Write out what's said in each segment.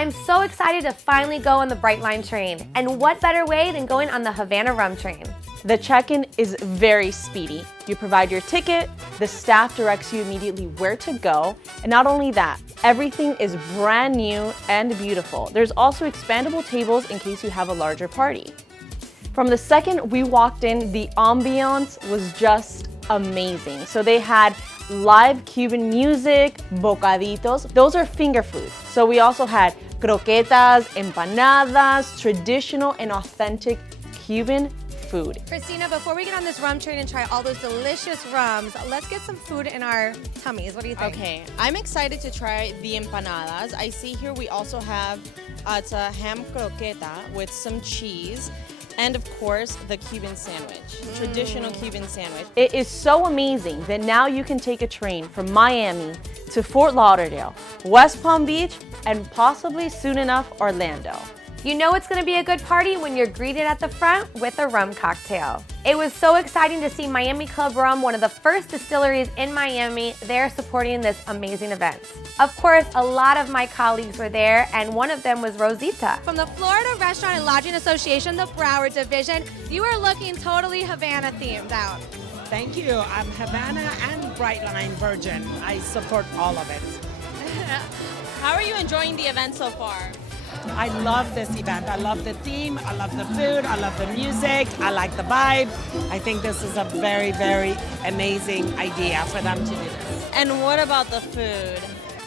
I'm so excited to finally go on the Brightline train. And what better way than going on the Havana rum train? The check-in is very speedy. You provide your ticket, the staff directs you immediately where to go, and not only that, everything is brand new and beautiful. There's also expandable tables in case you have a larger party. From the second we walked in, the ambiance was just amazing. So they had live Cuban music, bocaditos. Those are finger foods. So we also had croquetas, empanadas, traditional and authentic Cuban food. Christina, before we get on this rum train and try all those delicious rums, let's get some food in our tummies. What do you think? Okay, I'm excited to try the empanadas. I see here we also have it's a ham croqueta with some cheese. And of course, the Cuban sandwich, traditional Cuban sandwich. It is so amazing that now you can take a train from Miami to Fort Lauderdale, West Palm Beach, and possibly soon enough, Orlando. You know it's gonna be a good party when you're greeted at the front with a rum cocktail. It was so exciting to see Miami Club Rum, one of the first distilleries in Miami, there supporting this amazing event. Of course, a lot of my colleagues were there, and one of them was Rosita. From the Florida Restaurant and Lodging Association, the Broward Division, you are looking totally Havana themed out. Thank you. I'm Havana and Brightline Virgin. I support all of it. How are you enjoying the event so far? I love this event. I love the theme. I love the food. I love the music. I like the vibe. I think this is a very, very amazing idea for them to do this. And what about the food?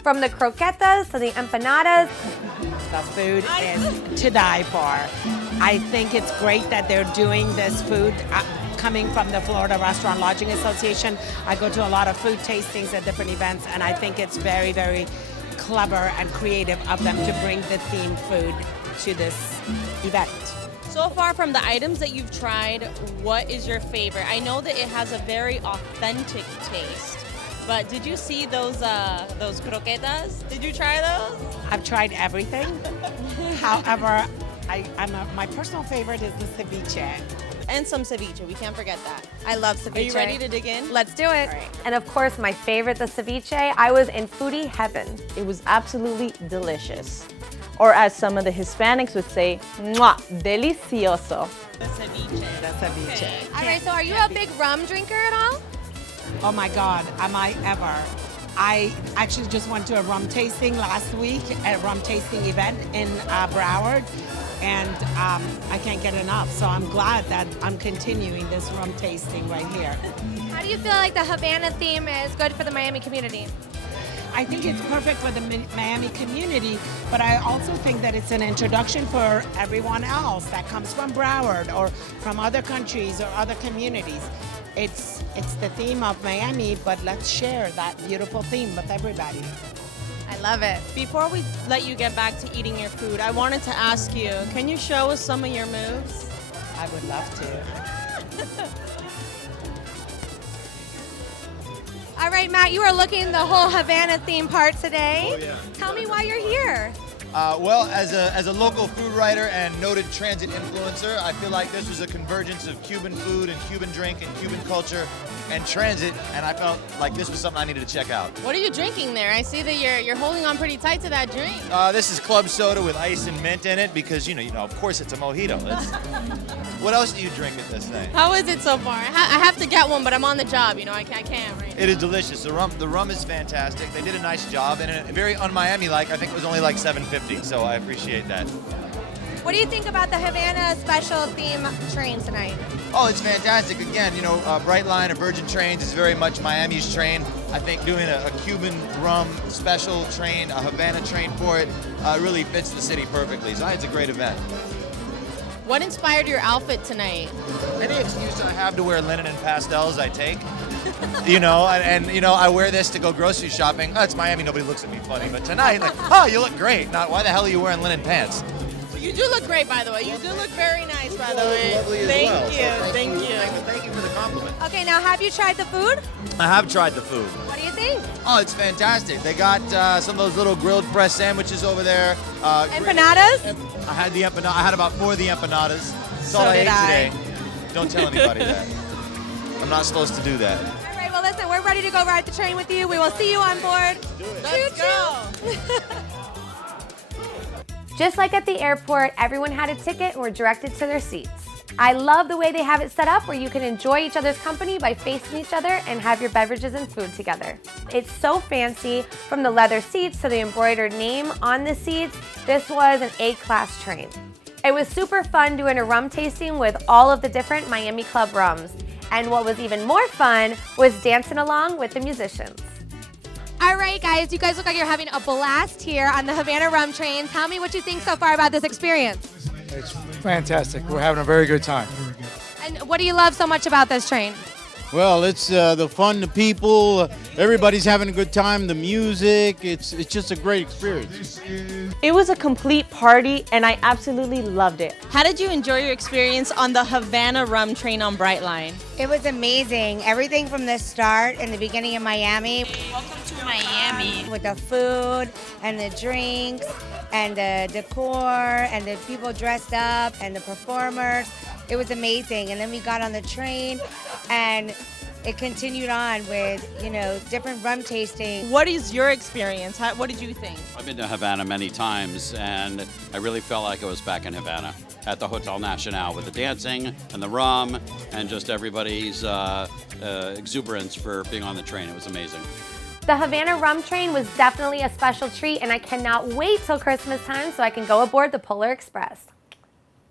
From the croquetas to the empanadas. The food is to die for. I think it's great that they're doing this food coming from the Florida Restaurant Lodging Association. I go to a lot of food tastings at different events, and I think it's very, very clever and creative of them to bring the themed food to this event. So far from the items that you've tried, what is your favorite? I know that it has a very authentic taste, but did you see those croquetas? Did you try those? I've tried everything. However, my personal favorite is the ceviche. And some ceviche, we can't forget that. I love ceviche. Are you ready to dig in? Let's do it. All right. And of course, my favorite, the ceviche. I was in foodie heaven. It was absolutely delicious. Or as some of the Hispanics would say, mwah, delicioso. The ceviche. The ceviche. Okay. All right, so are you a big rum drinker at all? Oh my God, am I ever. I actually just went to a rum tasting last week, a rum tasting event in Broward, and I can't get enough. So I'm glad that I'm continuing this rum tasting right here. How do you feel like the Havana theme is good for the Miami community? I think it's perfect for the Miami community, but I also think that it's an introduction for everyone else that comes from Broward or from other countries or other communities. It's the theme of Miami, but let's share that beautiful theme with everybody. I love it. Before we let you get back to eating your food, I wanted to ask you, can you show us some of your moves? I would love to. All right, Matt, you are looking the whole Havana theme part today. Oh, yeah. Tell me why you're here. Well, as a local food writer and noted transit influencer, I feel like this was a convergence of Cuban food and Cuban drink and Cuban culture and transit, and I felt like this was something I needed to check out. What are you drinking there? I see that you're holding on pretty tight to that drink. This is club soda with ice and mint in it because, you know, of course it's a mojito. What else do you drink with this thing? How is it so far? I have to get one, but I'm on the job, you know, I can't right now. It is delicious. The rum is fantastic. They did a nice job, and very un-Miami-like. I think it was only like $7.50, so I appreciate that. What do you think about the Havana special theme train tonight? Oh, it's fantastic. Again, you know, Brightline or Virgin Trains is very much Miami's train. I think doing a Cuban rum special train, a Havana train for it, really fits the city perfectly. So it's a great event. What inspired your outfit tonight? Any excuse I have to wear linen and pastels, I take. You know, and you know, I wear this to go grocery shopping. Oh, it's Miami, nobody looks at me funny. But tonight, like, oh, you look great. Not, why the hell are you wearing linen pants? You do look great, by the way. You do look very nice, by the way. Lovely as Thank well. you, So thank you. Thank you for the compliment. Okay, now have you tried the food? I have tried the food. What do you think? Oh, it's fantastic. They got some of those little grilled press sandwiches over there. Empanadas? I had the empanada. I had about 4 of the empanadas. That's So all I did ate I. today. Don't tell anybody that. I'm not supposed to do that. All right, well, listen, we're ready to go ride the train with you. We will see you on board. Let's go. Just like at the airport, everyone had a ticket and were directed to their seats. I love the way they have it set up where you can enjoy each other's company by facing each other and have your beverages and food together. It's so fancy, from the leather seats to the embroidered name on the seats. This was an A-class train. It was super fun doing a rum tasting with all of the different Miami Club rums. And what was even more fun was dancing along with the musicians. All right, guys, you guys look like you're having a blast here on the Havana Rum Train. Tell me what you think so far about this experience. It's fantastic. We're having a very good time. And what do you love so much about this train? Well, it's the fun, the people, everybody's having a good time, the music, it's just a great experience. It was a complete party and I absolutely loved it. How did you enjoy your experience on the Havana Rum Train on Brightline? It was amazing. Everything from the start in the beginning of Miami. Welcome to Miami. With the food and the drinks and the decor and the people dressed up and the performers. It was amazing. And then we got on the train and it continued on with, different rum tasting. What is your experience? What did you think? I've been to Havana many times, and I really felt like I was back in Havana at the Hotel Nacional with the dancing and the rum and just everybody's exuberance for being on the train. It was amazing. The Havana Rum Train was definitely a special treat, and I cannot wait till Christmas time so I can go aboard the Polar Express.